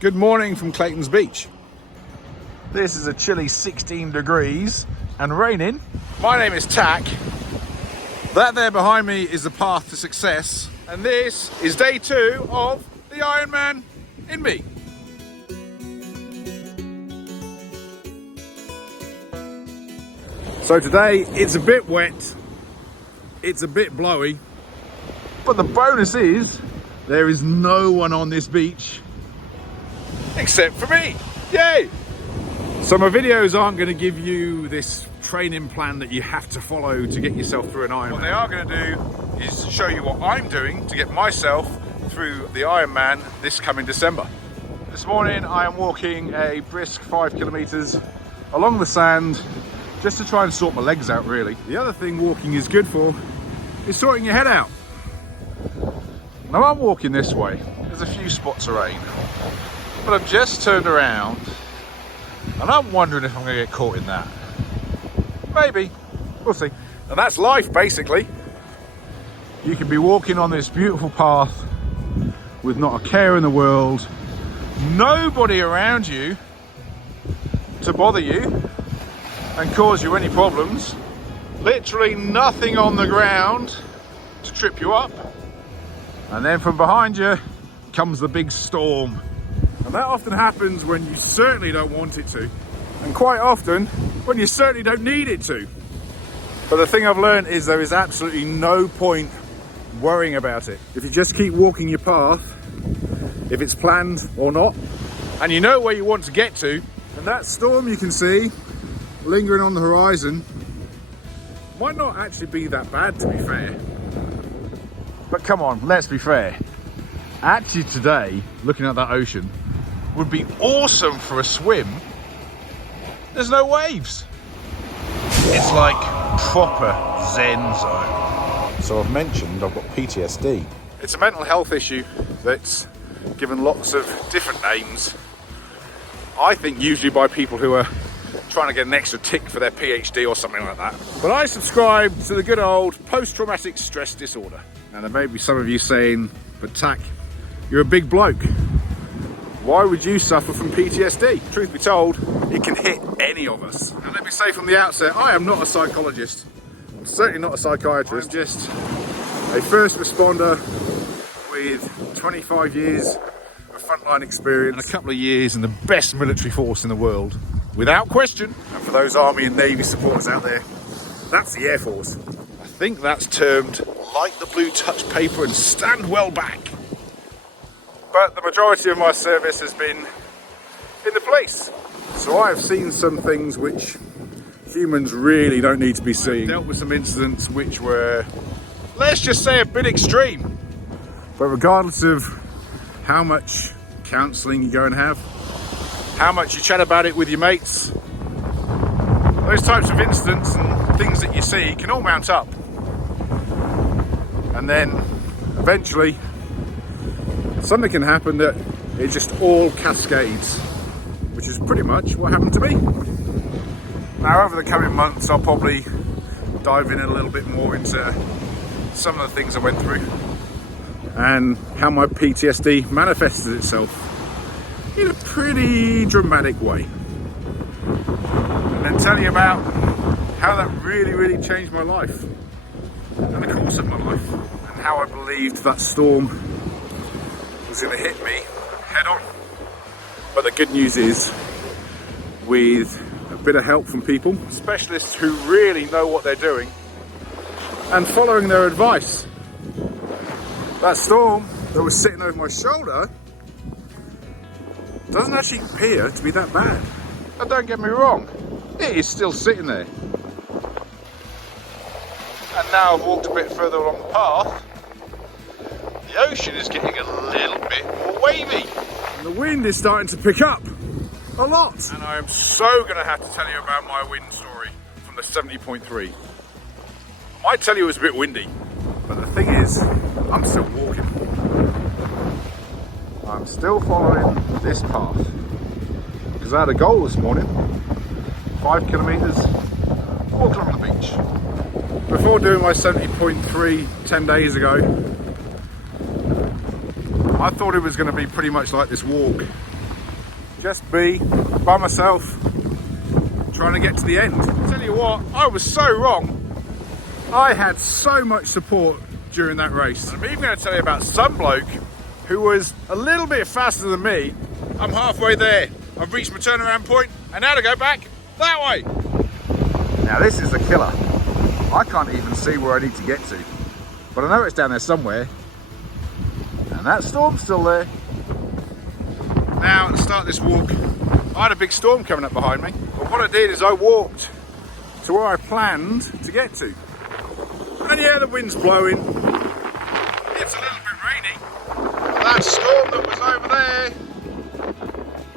Good morning from Clayton's Beach. This is a chilly 16 degrees and raining. My name is Tack. That there behind me is the path to success. And this is day 2 of the Ironman In Me. So today it's a bit wet, it's a bit blowy, but the bonus is there is no one on this beach except for me. Yay! So my videos aren't going to give you this training plan that you have to follow to get yourself through an Ironman. What they are going to do is show you what I'm doing to get myself through the Ironman this coming December. This morning I am walking a brisk 5 kilometers along the sand just to try and sort my legs out, really. The other thing walking is good for is sorting your head out. Now I'm walking this way. There's a few spots of rain, but I've just turned around and I'm wondering if I'm going to get caught in that. Maybe. We'll see. And that's life, basically. You can be walking on this beautiful path with not a care in the world, nobody around you to bother you and cause you any problems, literally nothing on the ground to trip you up, and then from behind you comes the big storm. And that often happens when you certainly don't want it to, and quite often when you certainly don't need it to. But the thing I've learned is there is absolutely no point worrying about it. If you just keep walking your path, if it's planned or not, and you know where you want to get to, and that storm you can see lingering on the horizon might not actually be that bad, to be fair. But come on, let's be fair. Actually today, looking at that ocean would be awesome for a swim. There's no waves. It's like proper Zen zone. So I've mentioned I've got PTSD. It's a mental health issue that's given lots of different names. I think usually by people who are trying to get an extra tick for their PhD or something like that. But I subscribe to the good old post-traumatic stress disorder. Now there may be some of you saying, but Tack, you're a big bloke. Why would you suffer from PTSD? Truth be told, it can hit any of us. Now let me say from the outset, I am not a psychologist. I'm certainly not a psychiatrist. I'm just a first responder with 25 years of frontline experience and a couple of years in the best military force in the world. Without question. And for those Army and Navy supporters out there, that's the Air Force. I think that's termed light the blue touch paper and stand well back. But the majority of my service has been in the police. So I have seen some things which humans really don't need to be seeing. I've dealt with some incidents which were, let's just say, a bit extreme. But regardless of how much counselling you go and have, how much you chat about it with your mates, those types of incidents and things that you see can all mount up. And then eventually something can happen that it just all cascades, which is pretty much what happened to me. Now over the coming months I'll probably dive in a little bit more into some of the things I went through and how my PTSD manifested itself in a pretty dramatic way, and then tell you about how that really changed my life and the course of my life, and how I believed that storm was going to hit me head on. But the good news is, with a bit of help from people, specialists who really know what they're doing, and following their advice, that storm that was sitting over my shoulder doesn't actually appear to be that bad. Now don't get me wrong, it is still sitting there. And now I've walked a bit further along the path, the ocean is getting a little bit more wavy. And the wind is starting to pick up a lot. And I am so going to have to tell you about my wind story from the 70.3. I might tell you it was a bit windy, but the thing is, I'm still walking. I'm still following this path because I had a goal this morning, 5 kilometers, walk along the beach. Before doing my 70.3 10 days ago, I thought it was going to be pretty much like this walk, just me, by myself, trying to get to the end. Tell you what, I was so wrong. I had so much support during that race. I'm even going to tell you about some bloke who was a little bit faster than me. I'm halfway there. I've reached my turnaround point, and now to go back that way. Now this is the killer. I can't even see where I need to get to, but I know it's down there somewhere, and that storm's still there. Now to start this walk, I had a big storm coming up behind me, but what I did is I walked to where I planned to get to. And yeah, the wind's blowing, it's a little bit rainy, but that storm that was over there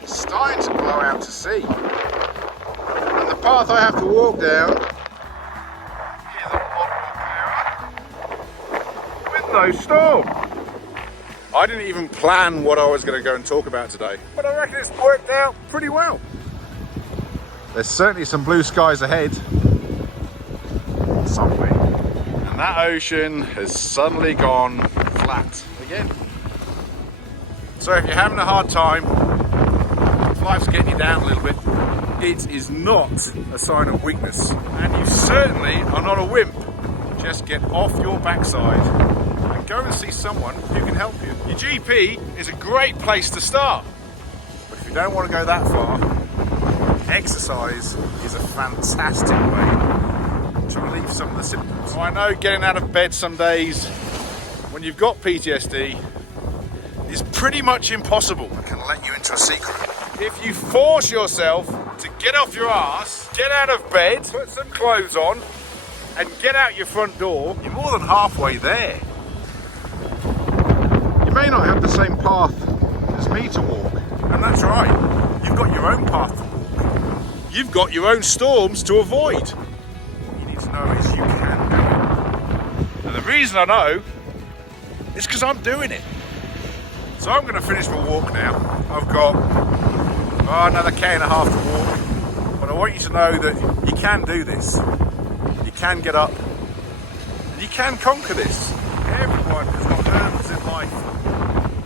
is starting to blow out to sea. And the path I have to walk down is a lot more clearer with no storm. I didn't even plan what I was going to go and talk about today, but I reckon it's worked out pretty well. There's certainly some blue skies ahead somewhere, and that ocean has suddenly gone flat again. So if you're having a hard time, if life's getting you down a little bit, it is not a sign of weakness, and you certainly are not a wimp. Just get off your backside and go and see someone who can help you. Your GP is a great place to start, but if you don't want to go that far, exercise is a fantastic way to relieve some of the symptoms. So I know getting out of bed some days when you've got PTSD is pretty much impossible. I can let you into a secret. If you force yourself to get off your ass, get out of bed, put some clothes on, and get out your front door, you're more than halfway there. You may not have the same path as me to walk, and that's right. You've got your own path to walk. You've got your own storms to avoid. What you need to know is you can do it. And the reason I know is because I'm doing it. So I'm going to finish my walk now. I've got another K and a half to walk. But I want you to know that you can do this. You can get up. And you can conquer this. Everyone has got hurdles in life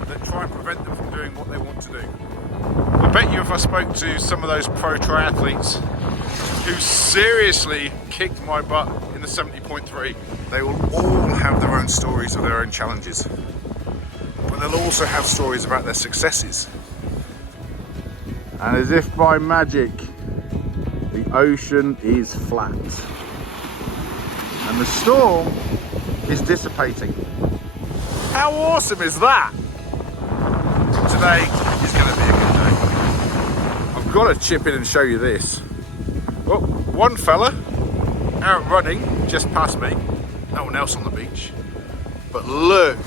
that try and prevent them from doing what they want to do. I bet you if I spoke to some of those pro triathletes who seriously kicked my butt in the 70.3, they will all have their own stories of their own challenges. But they'll also have stories about their successes. And as if by magic, the ocean is flat. And the storm is dissipating. How awesome is that? Today is going to be a good day. I've got to chip in and show you this. Well, one fella out running just past me, no one else on the beach. But look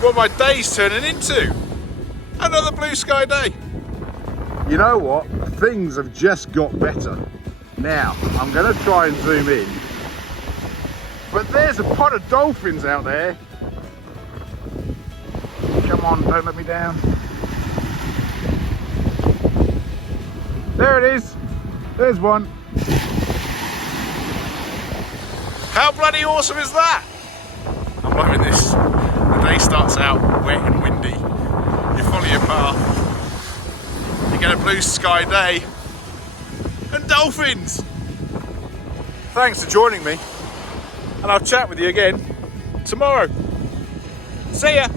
what my day's turning into. Another blue sky day. You know what? Things have just got better. Now, I'm going to try and zoom in. But there's a pod of dolphins out there. Come on, don't let me down. There it is. There's one. How bloody awesome is that? I'm loving this. The day starts out wet and windy. You follow your path. You get a blue sky day. And dolphins. Thanks for joining me. And I'll chat with you again tomorrow. See ya.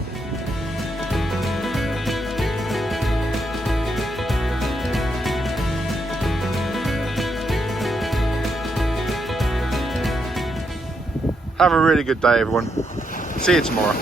Have a really good day, everyone. See you tomorrow.